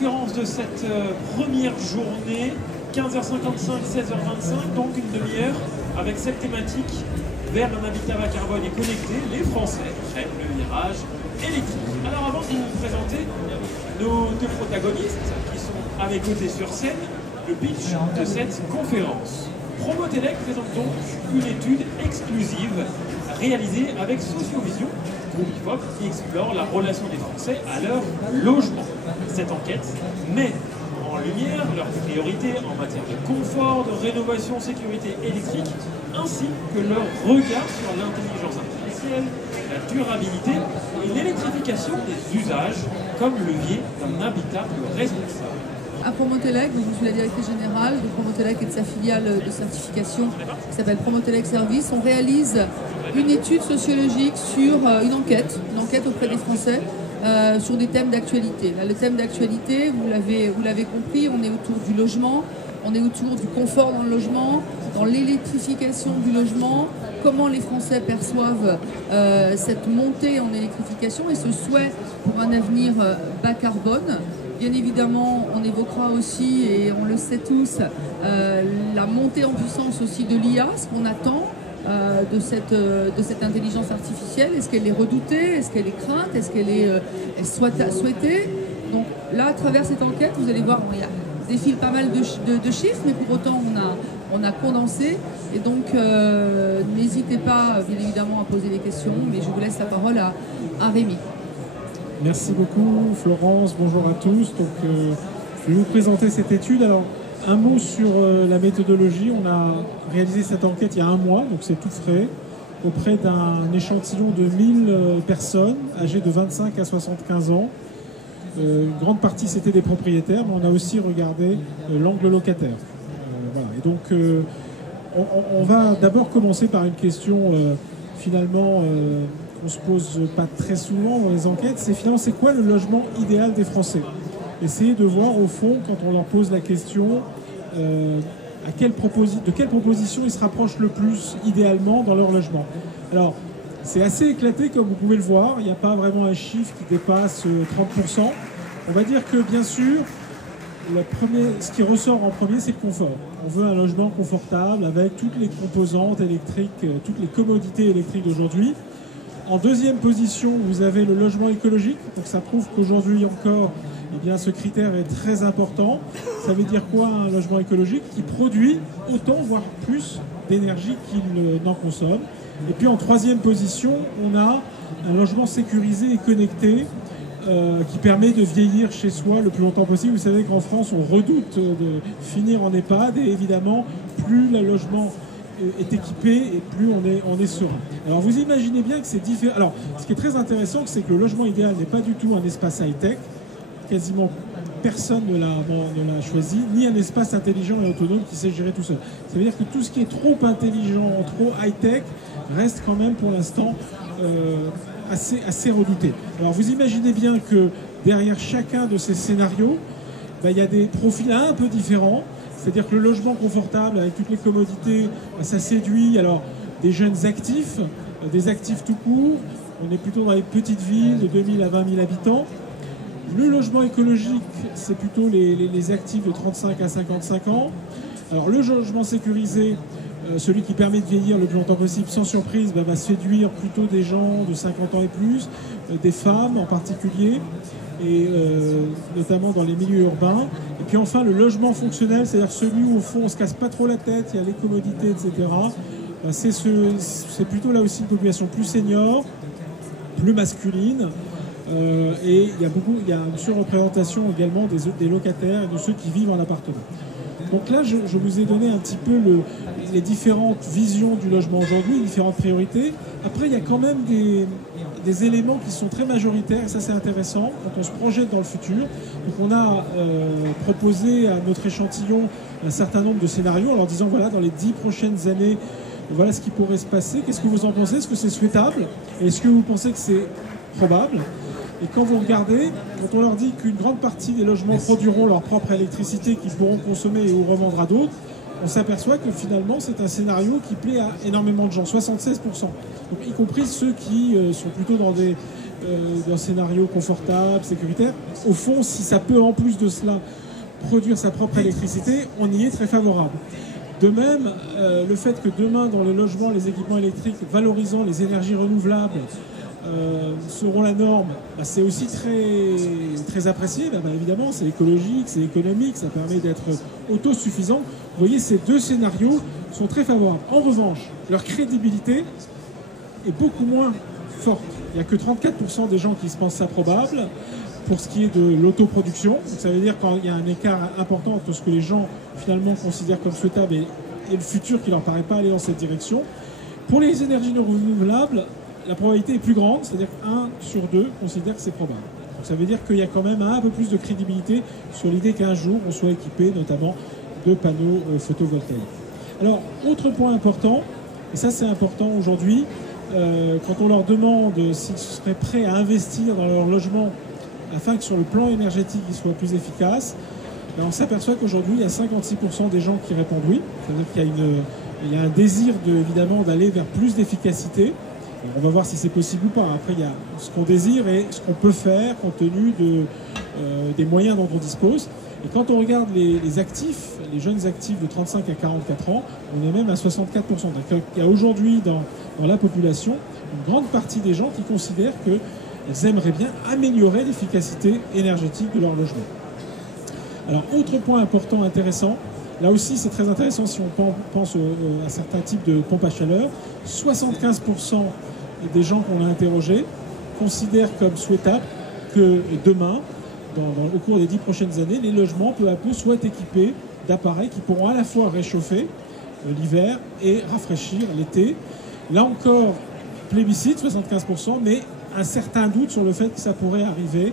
conférence de cette première journée, 15h55, 16h25, donc une demi-heure, avec cette thématique vers un habitat bas carbone et connecté. Les Français prennent le virage électrique. Alors avant de vous présenter nos deux protagonistes qui sont à mes côtés sur scène, le pitch de cette conférence. Promotelec présente donc une étude exclusive réalisée avec Sociovision, groupe IFOP, qui explore la relation des Français à leur logement. Cette enquête met en lumière leurs priorités en matière de confort, de rénovation, sécurité électrique, ainsi que leur regard sur l'intelligence artificielle, la durabilité et l'électrification des usages comme levier d'un habitat responsable. À Promotelec, je suis la directrice générale de Promotelec et de sa filiale de certification qui s'appelle Promotelec Service. On réalise une étude sociologique sur une enquête auprès des Français sur des thèmes d'actualité. Le thème d'actualité, vous l'avez compris, on est autour du logement, on est autour du confort dans le logement, dans l'électrification du logement, comment les Français perçoivent cette montée en électrification et ce souhait pour un avenir bas carbone. Bien évidemment, on évoquera aussi, et on le sait tous, la montée en puissance aussi de l'IA, ce qu'on attend de cette intelligence artificielle. Est-ce qu'elle est redoutée? Est-ce qu'elle est crainte? Est-ce qu'elle est souhaitée? Donc là, à travers cette enquête, vous allez voir, il défile pas mal de chiffres, mais pour autant, on a condensé. Et donc, n'hésitez pas, bien évidemment, à poser des questions, mais je vous laisse la parole à Rémi. Merci beaucoup Florence, bonjour à tous. Donc, je vais vous présenter cette étude. Alors, un mot sur la méthodologie. On a réalisé cette enquête il y a un mois, donc c'est tout frais, auprès d'un échantillon de 1000 personnes âgées de 25 à 75 ans. Une grande partie c'était des propriétaires, mais on a aussi regardé l'angle locataire. Voilà. Et donc, on va d'abord commencer par une question finalement on se pose pas très souvent dans les enquêtes, c'est finalement c'est quoi le logement idéal des Français? Essayez de voir au fond, quand on leur pose la question, de quelle proposition ils se rapprochent le plus idéalement dans leur logement. Alors, c'est assez éclaté comme vous pouvez le voir, il n'y a pas vraiment un chiffre qui dépasse 30%. On va dire que bien sûr, ce qui ressort en premier, c'est le confort. On veut un logement confortable avec toutes les composantes électriques, toutes les commodités électriques d'aujourd'hui. En deuxième position, vous avez le logement écologique. Donc ça prouve qu'aujourd'hui encore, eh bien, ce critère est très important. Ça veut dire quoi un logement écologique? Qui produit autant, voire plus d'énergie qu'il n'en consomme. Et puis en troisième position, on a un logement sécurisé et connecté qui permet de vieillir chez soi le plus longtemps possible. Vous savez qu'en France, on redoute de finir en EHPAD et évidemment, plus le logement est équipé et plus on est serein. Alors vous imaginez bien que c'est différent. Alors ce qui est très intéressant, c'est que le logement idéal n'est pas du tout un espace high-tech. Quasiment personne ne l'a choisi, ni un espace intelligent et autonome qui sait gérer tout seul. Ça veut dire que tout ce qui est trop intelligent, trop high-tech, reste quand même pour l'instant assez redouté. Alors vous imaginez bien que derrière chacun de ces scénarios, il y a des profils un peu différents. C'est-à-dire que le logement confortable avec toutes les commodités, ça séduit alors des jeunes actifs, des actifs tout court. On est plutôt dans les petites villes de 2000 à 20 000 habitants. Le logement écologique, c'est plutôt les actifs de 35 à 55 ans. Alors le logement sécurisé, celui qui permet de vieillir le plus longtemps possible sans surprise, va séduire plutôt des gens de 50 ans et plus, des femmes en particulier, et notamment dans les milieux urbains. Et puis enfin le logement fonctionnel, c'est-à-dire celui où au fond on ne se casse pas trop la tête, il y a les commodités, etc. C'est plutôt là aussi une population plus senior, plus masculine, et il y a une surreprésentation également des locataires et de ceux qui vivent en appartement. Donc là, je vous ai donné un petit peu les différentes visions du logement aujourd'hui, les différentes priorités. Après, il y a quand même des éléments qui sont très majoritaires, et ça c'est intéressant, quand on se projette dans le futur. Donc on a proposé à notre échantillon un certain nombre de scénarios en leur disant, voilà, dans les 10 prochaines années, voilà ce qui pourrait se passer. Qu'est-ce que vous en pensez? Est-ce que c'est souhaitable? Est-ce que vous pensez que c'est probable? Et quand vous regardez, quand on leur dit qu'une grande partie des logements produiront leur propre électricité qu'ils pourront consommer ou revendre à d'autres, on s'aperçoit que finalement c'est un scénario qui plaît à énormément de gens, 76%. Donc, y compris ceux qui sont plutôt dans des d'un scénario confortable, sécuritaire. Au fond, si ça peut en plus de cela produire sa propre électricité, on y est très favorable. De même, le fait que demain, dans les logements, les équipements électriques valorisant les énergies renouvelables seront la norme, bah, c'est aussi très apprécié. Bah, évidemment, c'est écologique, c'est économique, ça permet d'être autosuffisant. Vous voyez, ces deux scénarios sont très favorables. En revanche, leur crédibilité est beaucoup moins forte. Il n'y a que 34% des gens qui se pensent ça probable pour ce qui est de l'autoproduction. Ça veut dire qu'il y a un écart important entre ce que les gens finalement considèrent comme souhaitable et le futur qui ne leur paraît pas aller dans cette direction. Pour les énergies renouvelables, la probabilité est plus grande, c'est-à-dire que 1 sur 2 considère que c'est probable. Donc ça veut dire qu'il y a quand même un peu plus de crédibilité sur l'idée qu'un jour on soit équipé notamment de panneaux photovoltaïques. Alors, autre point important, et ça c'est important aujourd'hui, quand on leur demande s'ils seraient prêts à investir dans leur logement afin que sur le plan énergétique ils soient plus efficaces, on s'aperçoit qu'aujourd'hui il y a 56% des gens qui répondent oui, c'est-à-dire qu'il y a un désir évidemment d'aller vers plus d'efficacité. On va voir si c'est possible ou pas. Après, il y a ce qu'on désire et ce qu'on peut faire compte tenu des moyens dont on dispose. Et quand on regarde les actifs, les jeunes actifs de 35 à 44 ans, on est même à 64%. Donc, il y a aujourd'hui dans la population une grande partie des gens qui considèrent qu'ils aimeraient bien améliorer l'efficacité énergétique de leur logement. Alors, autre point important, intéressant, là aussi c'est très intéressant si on pense à certains types de pompes à chaleur, 75% des gens qu'on a interrogés considèrent comme souhaitable que demain, au cours des 10 prochaines années, les logements peu à peu soient équipés d'appareils qui pourront à la fois réchauffer l'hiver et rafraîchir l'été. Là encore, plébiscite, 75%, mais un certain doute sur le fait que ça pourrait arriver,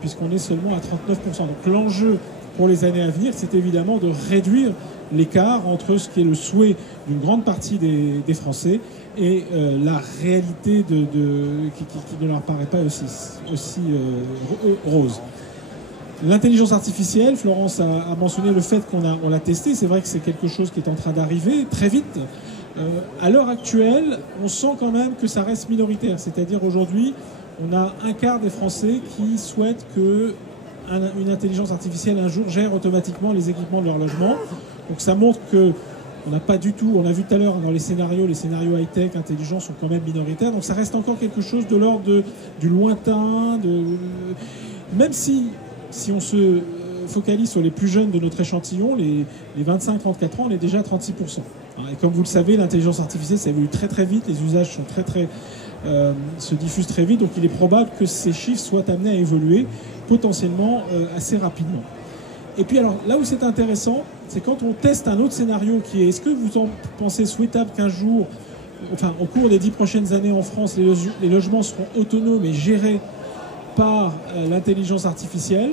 puisqu'on est seulement à 39%. Donc l'enjeu pour les années à venir, c'est évidemment de réduire l'écart entre ce qui est le souhait d'une grande partie des Français et la réalité qui ne leur paraît pas aussi rose. L'intelligence artificielle, Florence a mentionné le fait qu'on l'a testé. C'est vrai que c'est quelque chose qui est en train d'arriver très vite. À l'heure actuelle, on sent quand même que ça reste minoritaire. C'est-à-dire aujourd'hui, on a un quart des Français qui souhaitent que une intelligence artificielle un jour gère automatiquement les équipements de leur logement. Donc ça montre que on n'a pas du tout, on a vu tout à l'heure dans les scénarios high-tech, intelligents sont quand même minoritaires. Donc ça reste encore quelque chose de l'ordre du lointain, même si on se focalise sur les plus jeunes de notre échantillon, les 25-34 ans, on est déjà à 36%. Et comme vous le savez, l'intelligence artificielle, ça évolue très très vite, les usages sont se diffusent très vite, donc il est probable que ces chiffres soient amenés à évoluer potentiellement assez rapidement. Et puis alors, là où c'est intéressant, c'est quand on teste un autre scénario qui est, est-ce que vous en pensez souhaitable qu'un jour, enfin au cours des 10 prochaines années en France, les logements seront autonomes et gérés par l'intelligence artificielle?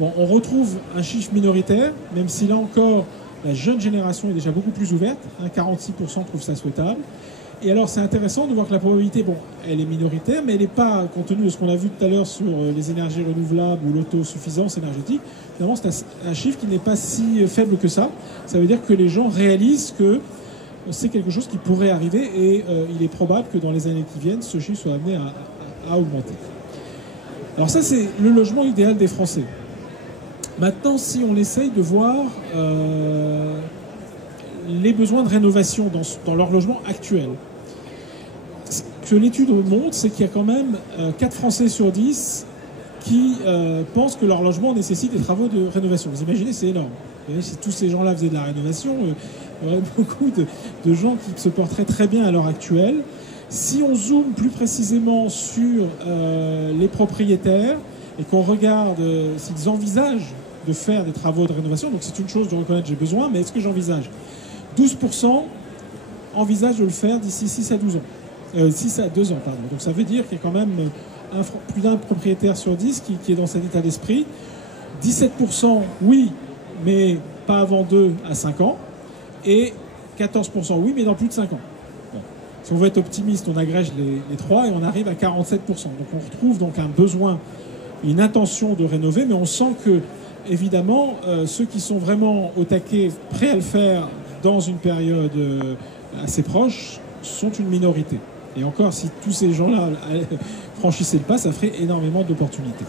Bon, on retrouve un chiffre minoritaire, même si là encore, la jeune génération est déjà beaucoup plus ouverte, 46% trouvent ça souhaitable. Et alors c'est intéressant de voir que la probabilité, bon, elle est minoritaire, mais elle n'est pas, compte tenu de ce qu'on a vu tout à l'heure sur les énergies renouvelables ou l'autosuffisance énergétique, finalement c'est un chiffre qui n'est pas si faible que ça. Ça veut dire que les gens réalisent que c'est quelque chose qui pourrait arriver et il est probable que dans les années qui viennent, ce chiffre soit amené à augmenter. Alors ça, c'est le logement idéal des Français. Maintenant, si on essaye de voir les besoins de rénovation dans leur logement actuel, ce que l'étude montre, c'est qu'il y a quand même 4 Français sur 10 qui pensent que leur logement nécessite des travaux de rénovation. Vous imaginez, c'est énorme. Et si tous ces gens-là faisaient de la rénovation, il y aurait beaucoup de gens qui se porteraient très bien à l'heure actuelle. Si on zoome plus précisément sur les propriétaires et qu'on regarde s'ils envisagent de faire des travaux de rénovation, donc c'est une chose de reconnaître j'ai besoin, mais est-ce que j'envisage? 12% envisagent de le faire d'ici 6 à 12 ans. 6 à 2 ans, pardon. Donc ça veut dire qu'il y a quand même plus d'un propriétaire sur 10 qui est dans cet état d'esprit. 17% oui, mais pas avant 2 à 5 ans. Et 14% oui, mais dans plus de 5 ans. Bon. Si on veut être optimiste, on agrège les 3 et on arrive à 47%. Donc on retrouve donc un besoin, une intention de rénover, mais on sent que, évidemment, ceux qui sont vraiment au taquet, prêts à le faire dans une période assez proche, sont une minorité. Et encore, si tous ces gens-là franchissaient le pas, ça ferait énormément d'opportunités.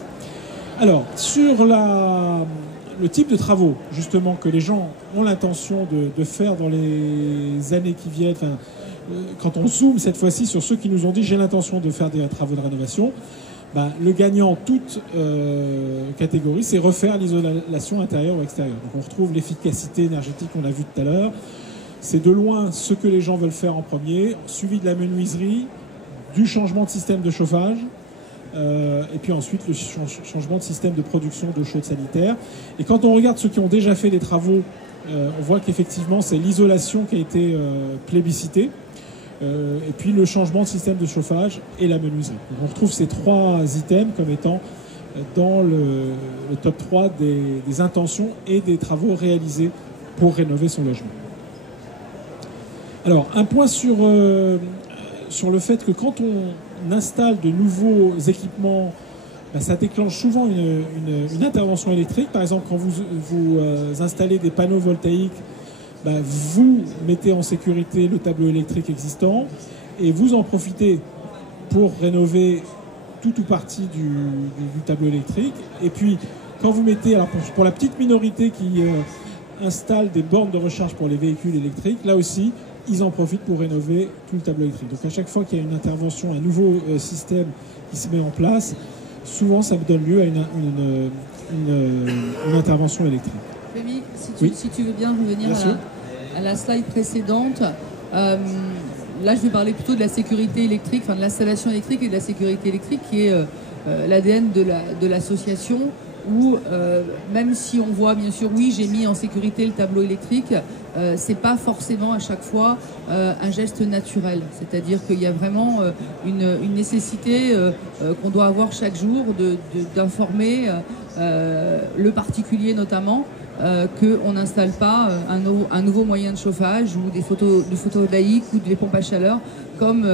Alors, sur le type de travaux, justement, que les gens ont l'intention de faire dans les années qui viennent, quand on zoome cette fois-ci sur ceux qui nous ont dit « j'ai l'intention de faire des travaux de rénovation », le gagnant, toute catégorie, c'est refaire l'isolation intérieure ou extérieure. Donc on retrouve l'efficacité énergétique qu'on a vu tout à l'heure. C'est de loin ce que les gens veulent faire en premier, suivi de la menuiserie, du changement de système de chauffage, et puis ensuite le changement de système de production d'eau chaude sanitaire. Et quand on regarde ceux qui ont déjà fait des travaux, on voit qu'effectivement c'est l'isolation qui a été plébiscitée, et puis le changement de système de chauffage et la menuiserie. Donc on retrouve ces 3 items comme étant dans le top 3 des intentions et des travaux réalisés pour rénover son logement. Alors un point sur le fait que quand on installe de nouveaux équipements, ça déclenche souvent une intervention électrique. Par exemple, quand vous installez des panneaux voltaïques, vous mettez en sécurité le tableau électrique existant et vous en profitez pour rénover tout ou partie du tableau électrique. Et puis, quand vous mettez, alors pour la petite minorité qui installe des bornes de recharge pour les véhicules électriques, là aussi, ils en profitent pour rénover tout le tableau électrique. Donc à chaque fois qu'il y a une intervention, un nouveau système qui se met en place, souvent ça donne lieu à une intervention électrique. Rémi, oui. si tu veux bien revenir à la slide précédente, là je vais parler plutôt de la sécurité électrique, de l'installation électrique et de la sécurité électrique qui est l'ADN de l'association, où même si on voit bien sûr, oui, j'ai mis en sécurité le tableau électrique, c'est pas forcément à chaque fois un geste naturel. C'est-à-dire qu'il y a vraiment une nécessité qu'on doit avoir chaque jour d'informer le particulier notamment qu'on n'installe pas un nouveau moyen de chauffage ou du photovoltaïque ou des pompes à chaleur comme,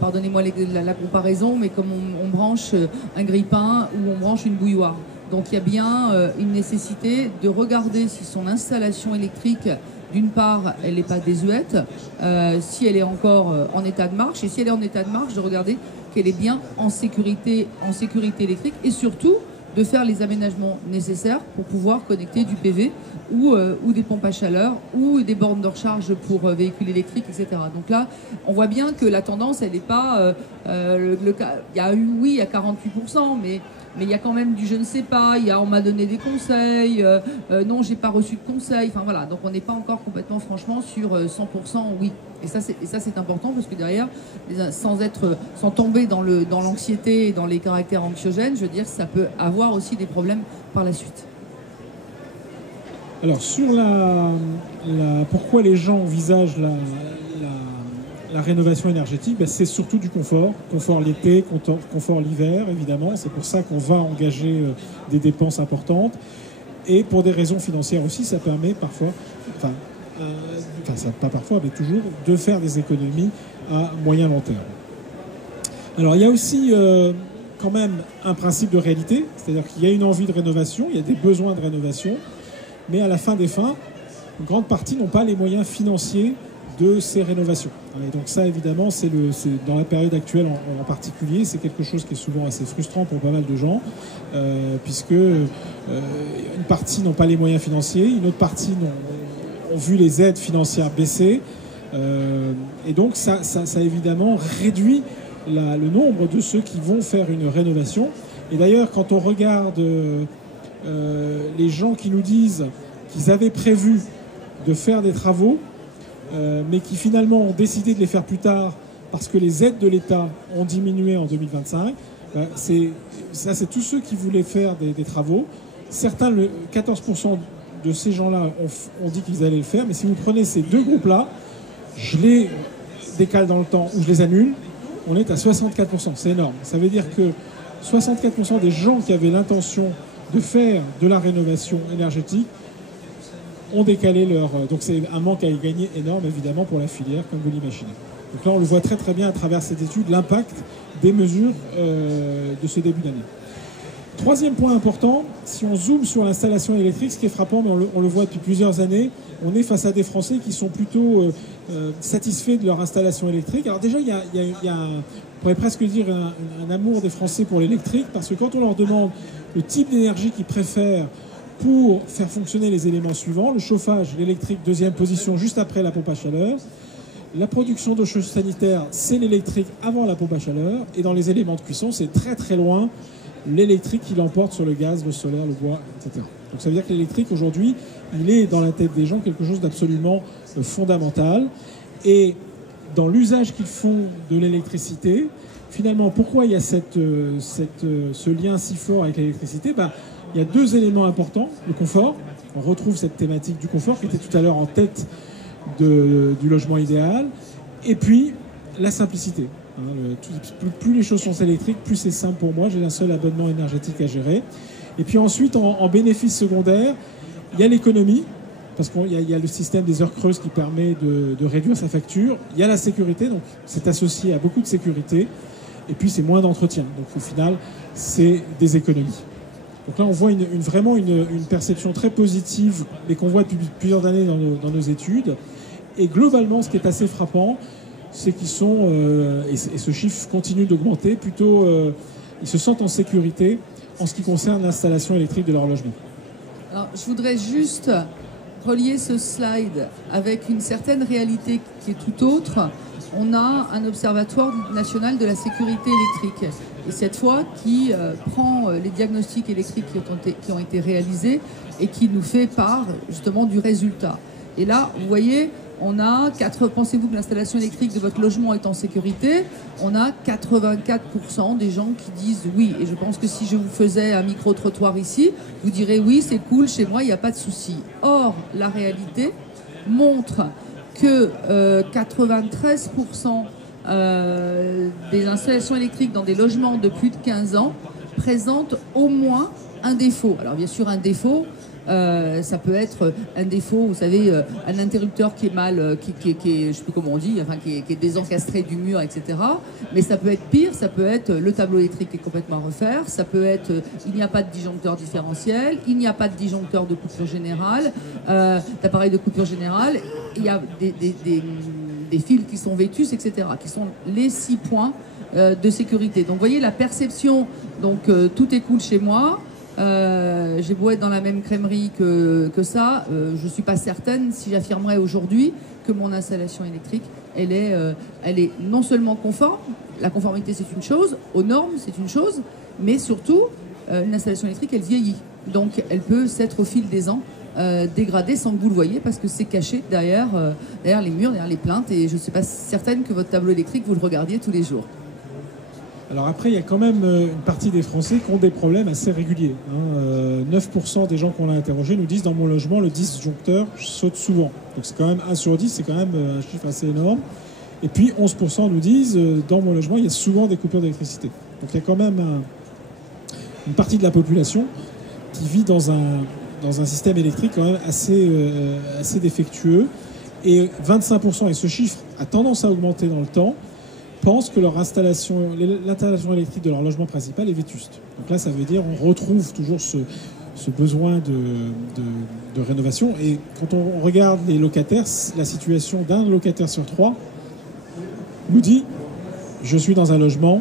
pardonnez-moi la comparaison, mais comme on branche un grille-pain ou on branche une bouilloire. Donc il y a bien une nécessité de regarder si son installation électrique, d'une part, elle n'est pas désuète, si elle est encore en état de marche, et si elle est en état de marche, de regarder qu'elle est bien en sécurité électrique, et surtout de faire les aménagements nécessaires pour pouvoir connecter du PV ou des pompes à chaleur ou des bornes de recharge pour véhicules électriques, etc. Donc là, on voit bien que la tendance, elle n'est pas... il y a 48%, mais il y a quand même du je ne sais pas, on m'a donné des conseils, non, j'ai pas reçu de conseils, enfin voilà, donc on n'est pas encore complètement franchement sur 100% oui. Et ça c'est important parce que derrière, sans tomber dans l'anxiété et dans les caractères anxiogènes, je veux dire, ça peut avoir aussi des problèmes par la suite. Alors sur pourquoi les gens envisagent la rénovation énergétique, c'est surtout du confort l'été, confort l'hiver évidemment, c'est pour ça qu'on va engager des dépenses importantes, et pour des raisons financières aussi, ça permet parfois, pas parfois, mais toujours, de faire des économies à moyen long terme. Alors il y a aussi quand même un principe de réalité, c'est-à-dire qu'il y a une envie de rénovation, il y a des besoins de rénovation, mais à la fin des fins, une grande partie n'ont pas les moyens financiers de ces rénovations. Et donc ça, évidemment, c'est dans la période actuelle en particulier, c'est quelque chose qui est souvent assez frustrant pour pas mal de gens, puisque une partie n'ont pas les moyens financiers, une autre partie ont vu les aides financières baisser, et donc ça évidemment réduit le nombre de ceux qui vont faire une rénovation. Et d'ailleurs, quand on regarde les gens qui nous disent qu'ils avaient prévu de faire des travaux, mais qui finalement ont décidé de les faire plus tard parce que les aides de l'État ont diminué en 2025, c'est tous ceux qui voulaient faire des travaux. Certains, 14% de ces gens-là ont dit qu'ils allaient le faire, mais si vous prenez ces deux groupes-là, je les décale dans le temps ou je les annule, on est à 64%. C'est énorme. Ça veut dire que 64% des gens qui avaient l'intention de faire de la rénovation énergétique ont décalé leur... Donc c'est un manque à y gagner énorme, évidemment, pour la filière, comme vous l'imaginez. Donc là, on le voit très très bien à travers cette étude, l'impact des mesures de ce début d'année. Troisième point important, si on zoome sur l'installation électrique, ce qui est frappant, mais on le voit depuis plusieurs années, on est face à des Français qui sont plutôt satisfaits de leur installation électrique. Alors déjà, il y a on pourrait presque dire un amour des Français pour l'électrique, parce que quand on leur demande le type d'énergie qu'ils préfèrent pour faire fonctionner les éléments suivants, le chauffage, l'électrique, deuxième position, juste après la pompe à chaleur. La production d'eau chaude sanitaire, c'est l'électrique avant la pompe à chaleur. Et dans les éléments de cuisson, c'est très très loin l'électrique qui l'emporte sur le gaz, le solaire, le bois, etc. Donc ça veut dire que l'électrique, aujourd'hui, il est dans la tête des gens quelque chose d'absolument fondamental. Et dans l'usage qu'ils font de l'électricité, finalement, pourquoi il y a ce lien si fort avec l'électricité? Il y a deux éléments importants. Le confort, on retrouve cette thématique du confort qui était tout à l'heure en tête du logement idéal, et puis la simplicité. Plus les choses sont électriques, plus c'est simple pour moi, j'ai un seul abonnement énergétique à gérer. Et puis ensuite, en bénéfice secondaire, il y a l'économie, parce qu'il y a le système des heures creuses qui permet de réduire sa facture. Il y a la sécurité, donc c'est associé à beaucoup de sécurité. Et puis c'est moins d'entretien. Donc au final, c'est des économies. Donc là, on voit vraiment une perception très positive, mais qu'on voit depuis plusieurs années dans nos études. Et globalement, ce qui est assez frappant, c'est qu'ils sont, et ce chiffre continue d'augmenter, plutôt, ils se sentent en sécurité en ce qui concerne l'installation électrique de leur logement. Alors, je voudrais juste relier ce slide avec une certaine réalité qui est tout autre. On a un observatoire national de la sécurité électrique, et cette fois qui prend les diagnostics électriques qui ont été réalisés et qui nous fait part justement du résultat. Et là, vous voyez, pensez-vous que l'installation électrique de votre logement est en sécurité? On a 84% des gens qui disent oui. Et je pense que si je vous faisais un micro-trottoir ici, vous direz oui, c'est cool, chez moi, il n'y a pas de souci. Or, la réalité montre que 93% des installations électriques dans des logements de plus de 15 ans présentent au moins un défaut. Alors bien sûr, un défaut, ça peut être un défaut, vous savez, un interrupteur qui est mal, qui est, je sais plus comment on dit, enfin qui est désencastré du mur, etc. Mais ça peut être pire, ça peut être le tableau électrique qui est complètement à refaire, ça peut être il n'y a pas de disjoncteur différentiel, il n'y a pas de disjoncteur de coupure générale, d'appareil de coupure générale, il y a des fils qui sont vétus, etc. qui sont les 6 points de sécurité. Donc vous voyez la perception, donc tout est cool chez moi. J'ai beau être dans la même crèmerie que ça, je ne suis pas certaine si j'affirmerais aujourd'hui que mon installation électrique, elle est non seulement conforme, la conformité c'est une chose, aux normes c'est une chose, mais surtout, une installation électrique, elle vieillit. Donc elle peut s'être au fil des ans dégradée sans que vous le voyez parce que c'est caché derrière les murs, derrière les plaintes, et je ne suis pas certaine que votre tableau électrique, vous le regardiez tous les jours. Alors après, il y a quand même une partie des Français qui ont des problèmes assez réguliers. 9% des gens qu'on a interrogés nous disent dans mon logement, le disjoncteur saute souvent. Donc c'est quand même 1 sur 10, c'est quand même un chiffre assez énorme. Et puis 11% nous disent dans mon logement, il y a souvent des coupures d'électricité. Donc il y a quand même une partie de la population qui vit dans un système électrique quand même assez défectueux. Et 25%, et ce chiffre a tendance à augmenter dans le temps, pensent que l'installation électrique de leur logement principal est vétuste. Donc là, ça veut dire on retrouve toujours ce besoin de rénovation. Et quand on regarde les locataires, la situation d'un locataire sur 3 nous dit « je suis dans un logement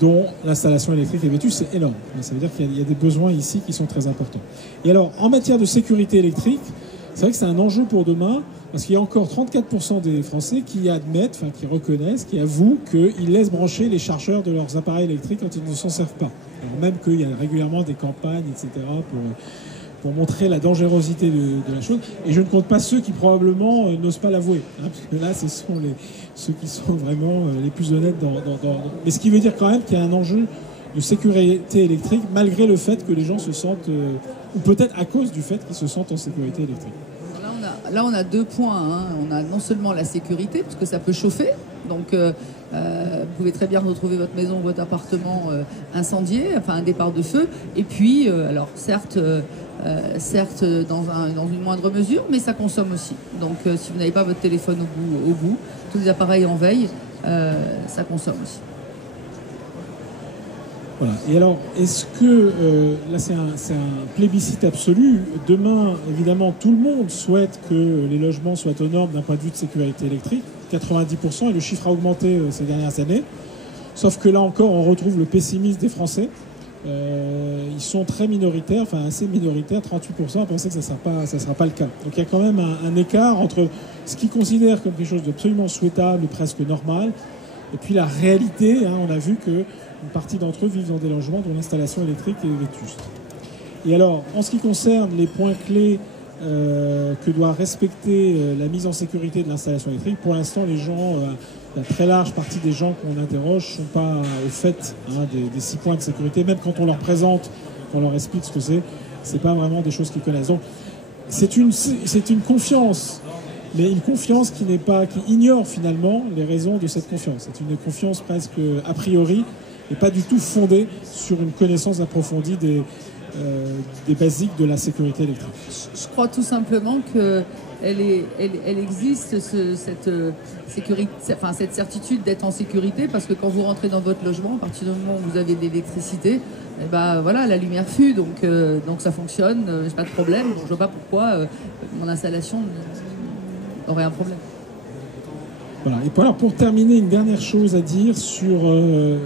dont l'installation électrique est vétuste », c'est énorme. Ça veut dire qu'il y a des besoins ici qui sont très importants. Et alors, en matière de sécurité électrique, c'est vrai que c'est un enjeu pour demain, parce qu'il y a encore 34% des Français qui admettent, qui reconnaissent, qui avouent qu'ils laissent brancher les chargeurs de leurs appareils électriques quand ils ne s'en servent pas. Alors même qu'il y a régulièrement des campagnes, etc., pour montrer la dangerosité de la chose. Et je ne compte pas ceux qui probablement n'osent pas l'avouer. Parce que là, ce sont ceux qui sont vraiment les plus honnêtes. Mais ce qui veut dire quand même qu'il y a un enjeu de sécurité électrique, malgré le fait que les gens se sentent, ou peut-être à cause du fait qu'ils se sentent en sécurité électrique. Là, on a 2 points. On a non seulement la sécurité, parce que ça peut chauffer. Donc, vous pouvez très bien retrouver votre maison, votre appartement incendié, enfin un départ de feu. Et puis, alors certes dans une moindre mesure, mais ça consomme aussi. Donc, si vous n'avez pas votre téléphone au bout, tous les appareils en veille, ça consomme aussi. Voilà. Et alors, est-ce que, là c'est un plébiscite absolu, demain, évidemment, tout le monde souhaite que les logements soient aux normes d'un point de vue de sécurité électrique, 90%, et le chiffre a augmenté ces dernières années. Sauf que là encore, on retrouve le pessimisme des Français. Ils sont très minoritaires, enfin assez minoritaires, 38% à penser que ça ne sera pas le cas. Donc il y a quand même un écart entre ce qu'ils considèrent comme quelque chose d'absolument souhaitable, presque normal, et puis la réalité. On a vu qu'une partie d'entre eux vivent dans des logements dont l'installation électrique est vétuste. Et alors, en ce qui concerne les points clés que doit respecter la mise en sécurité de l'installation électrique, pour l'instant, les gens, la très large partie des gens qu'on interroge ne sont pas au fait des 6 points de sécurité. Même quand on leur présente, qu'on leur explique ce que c'est pas vraiment des choses qu'ils connaissent. Donc, c'est une confiance, mais une confiance qui ignore finalement les raisons de cette confiance. C'est une confiance presque a priori et pas du tout fondée sur une connaissance approfondie des basiques de la sécurité électrique. Je crois tout simplement qu'elle existe, cette certitude d'être en sécurité, parce que quand vous rentrez dans votre logement, à partir du moment où vous avez de l'électricité, voilà, la lumière fuit, donc ça fonctionne, pas de problème. Donc je vois pas pourquoi mon installation aurait un problème. Voilà. Et alors, pour terminer, une dernière chose à dire sur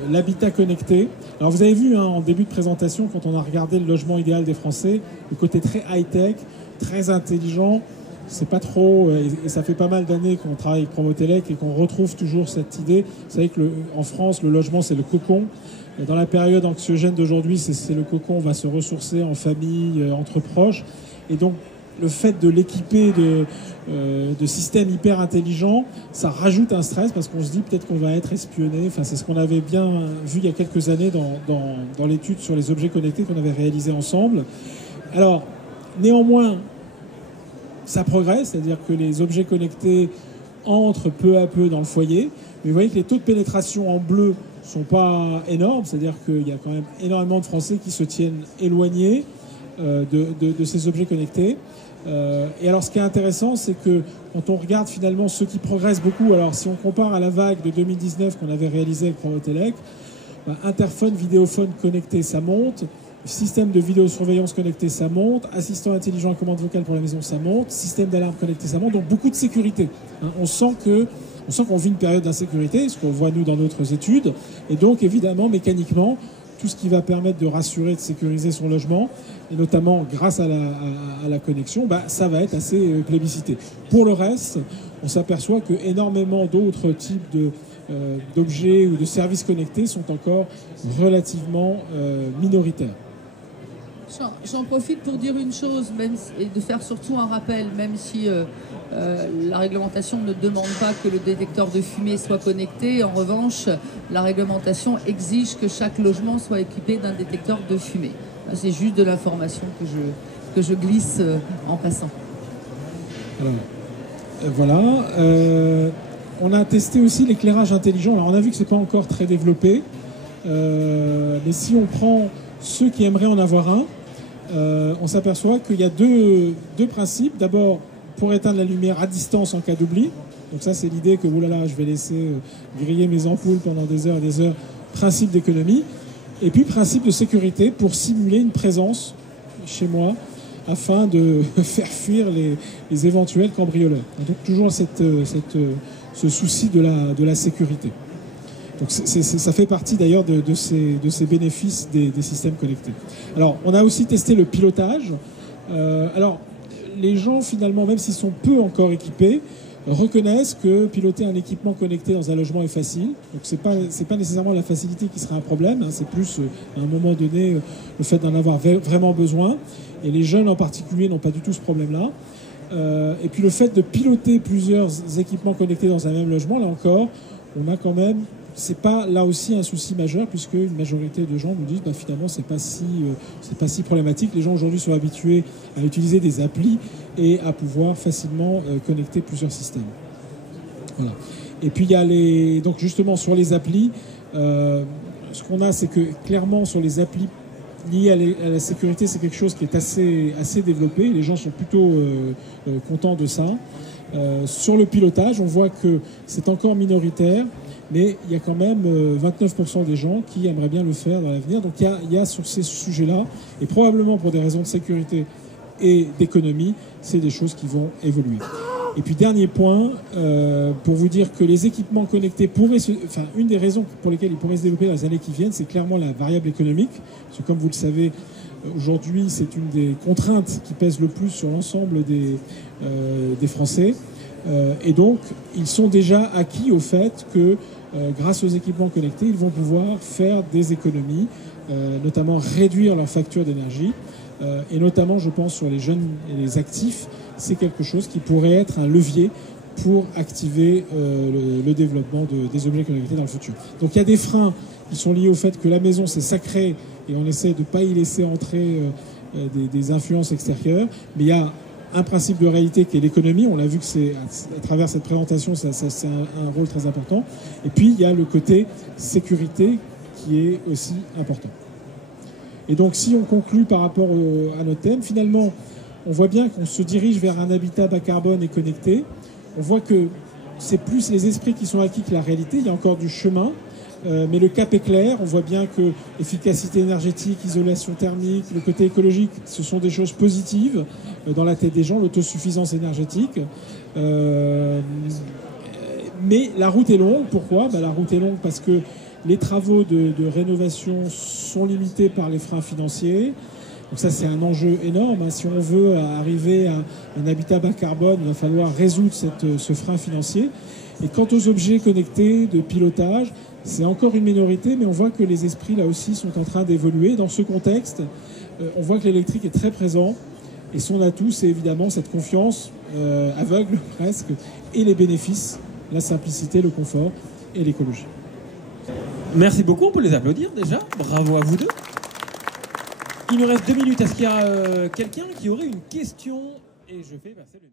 l'habitat connecté. Alors vous avez vu en début de présentation, quand on a regardé le logement idéal des Français, le côté très high-tech, très intelligent, c'est pas trop, et ça fait pas mal d'années qu'on travaille avec Promotelec et qu'on retrouve toujours cette idée. Vous savez qu'en France, le logement, c'est le cocon. Dans la période anxiogène d'aujourd'hui, c'est le cocon, on va se ressourcer en famille, entre proches. Et donc, le fait de l'équiper de systèmes hyper intelligents, ça rajoute un stress parce qu'on se dit peut-être qu'on va être espionné. Enfin, c'est ce qu'on avait bien vu il y a quelques années dans l'étude sur les objets connectés qu'on avait réalisé ensemble. Alors, néanmoins, ça progresse, c'est-à-dire que les objets connectés entrent peu à peu dans le foyer. Mais vous voyez que les taux de pénétration en bleu ne sont pas énormes, c'est-à-dire qu'il y a quand même énormément de Français qui se tiennent éloignés de ces objets connectés. Et alors ce qui est intéressant, c'est que quand on regarde finalement ceux qui progressent beaucoup, alors si on compare à la vague de 2019 qu'on avait réalisée avec Promotelec, interphone, vidéophone connecté, ça monte, système de vidéosurveillance connecté, ça monte, assistant intelligent à commande vocale pour la maison, ça monte, système d'alarme connecté, ça monte, donc beaucoup de sécurité. On sent qu'on vit une période d'insécurité, ce qu'on voit nous dans d'autres études, et donc évidemment mécaniquement tout ce qui va permettre de rassurer, de sécuriser son logement, et notamment grâce à la connexion, ça va être assez plébiscité. Pour le reste, on s'aperçoit que énormément d'autres types d'objets ou de services connectés sont encore relativement minoritaires. J'en profite pour dire une chose, et de faire surtout un rappel, même si la réglementation ne demande pas que le détecteur de fumée soit connecté. En revanche, la réglementation exige que chaque logement soit équipé d'un détecteur de fumée. C'est juste de l'information que je glisse en passant. Alors, voilà. On a testé aussi l'éclairage intelligent. Alors, on a vu que ce n'est pas encore très développé. Mais si on prend ceux qui aimeraient en avoir un, on s'aperçoit qu'il y a deux principes. D'abord, pour éteindre la lumière à distance en cas d'oubli. Donc ça, c'est l'idée que, oulala, je vais laisser griller mes ampoules pendant des heures et des heures. Principe d'économie. Et puis, principe de sécurité pour simuler une présence chez moi afin de faire fuir les éventuels cambrioleurs. Donc toujours ce souci de la sécurité. Donc ça fait partie d'ailleurs de ces bénéfices des systèmes connectés. Alors, on a aussi testé le pilotage. Alors, les gens, finalement, même s'ils sont peu encore équipés, reconnaissent que piloter un équipement connecté dans un logement est facile. Donc, c'est pas nécessairement la facilité qui sera un problème. C'est plus, à un moment donné, le fait d'en avoir vraiment besoin. Et les jeunes, en particulier, n'ont pas du tout ce problème-là. Et puis, le fait de piloter plusieurs équipements connectés dans un même logement, là encore, on a quand même... C'est pas là aussi un souci majeur, puisque une majorité de gens nous disent finalement c'est pas si problématique. Les gens aujourd'hui sont habitués à utiliser des applis et à pouvoir facilement connecter plusieurs systèmes. Voilà. Et puis il y a donc justement sur les applis, ce qu'on a, c'est que clairement sur les applis lié à la sécurité, c'est quelque chose qui est assez développé. Les gens sont plutôt contents de ça. Sur le pilotage, on voit que c'est encore minoritaire, mais il y a quand même 29% des gens qui aimeraient bien le faire dans l'avenir. Donc il y a sur ces sujets-là, et probablement pour des raisons de sécurité et d'économie, c'est des choses qui vont évoluer. Et puis dernier point, pour vous dire que les équipements connectés une des raisons pour lesquelles ils pourraient se développer dans les années qui viennent, c'est clairement la variable économique. Parce que comme vous le savez, aujourd'hui, c'est une des contraintes qui pèse le plus sur l'ensemble des Français. Et donc, ils sont déjà acquis au fait que grâce aux équipements connectés, ils vont pouvoir faire des économies, notamment réduire leur facture d'énergie. Et notamment, je pense, sur les jeunes et les actifs, c'est quelque chose qui pourrait être un levier pour activer le développement des objets connectés dans le futur. Donc il y a des freins qui sont liés au fait que la maison c'est sacré et on essaie de ne pas y laisser entrer des influences extérieures, mais il y a un principe de réalité qui est l'économie. On l'a vu que c'est à travers cette présentation, c'est un rôle très important. Et puis il y a le côté sécurité qui est aussi important. Et donc si on conclut par rapport à notre thème, finalement, on voit bien qu'on se dirige vers un habitat bas carbone et connecté. On voit que c'est plus les esprits qui sont acquis que la réalité. Il y a encore du chemin, mais le cap est clair. On voit bien que efficacité énergétique, isolation thermique, le côté écologique, ce sont des choses positives dans la tête des gens, l'autosuffisance énergétique. Mais la route est longue. Pourquoi ? La route est longue parce que les travaux de rénovation sont limités par les freins financiers. Donc ça, c'est un enjeu énorme. Si on veut arriver à un habitat bas carbone, il va falloir résoudre ce frein financier. Et quant aux objets connectés de pilotage, c'est encore une minorité, mais on voit que les esprits, là aussi, sont en train d'évoluer. Dans ce contexte, on voit que l'électrique est très présent. Et son atout, c'est évidemment cette confiance aveugle, presque, et les bénéfices, la simplicité, le confort et l'écologie. Merci beaucoup, on peut les applaudir déjà. Bravo à vous deux. Il nous reste 2 minutes. Est-ce qu'il y a quelqu'un qui aurait une question ? Et je fais passer le